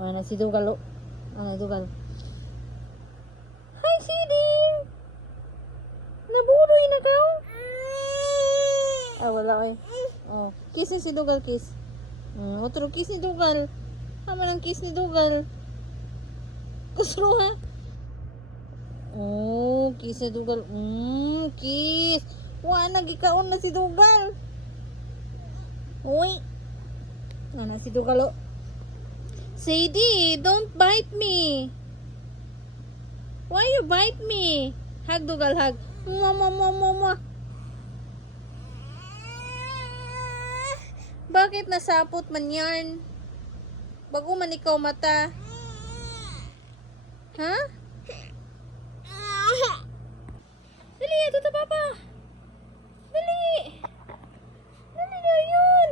Ano si Dugal, oh. Ano Dugal? Hi, Sidi! Nabuloy na ka? Ah, wala eh. Oh, kiss ni si Dugal, kiss. Otro kiss ni Dugal. Tama ng kiss ni Dugal. Gusto ha? Oh, kiss ni Dugal. Kiss. Wala, nagikaon na si Dugal. Uy. Ano si Dugal, oh. Sadie, don't bite me. Why you bite me? Hug, Dugal, hug. Mwah, mwah, mwah, mwah, mwah. Bakit nasapot man yan? Bago man ikaw mata. Ha? Dali, ito ta papa. Dali. Dali na yun.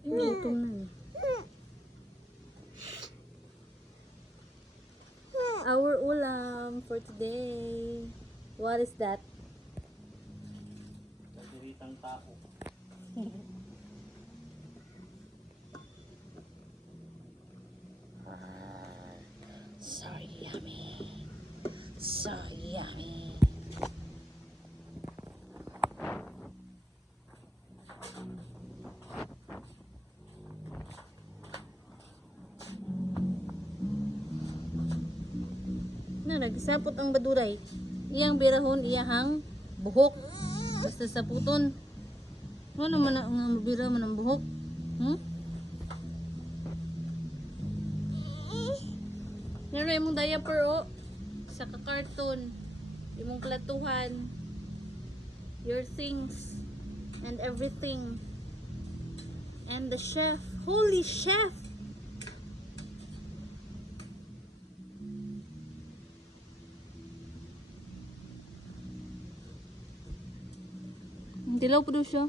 Gutom na. Our ulam for today. What is that? Paboritang tao. So yummy. So yummy. Na nagsapot ang baduray. Iyang birahon iyahang buhok. Basta saputon. Ano man ang mabira man ang buhok? Naro imong diaper o sa ka-cartoon. Imong platuhan. Your things and everything. And the chef. Holy chef! Dilaw po doon siya.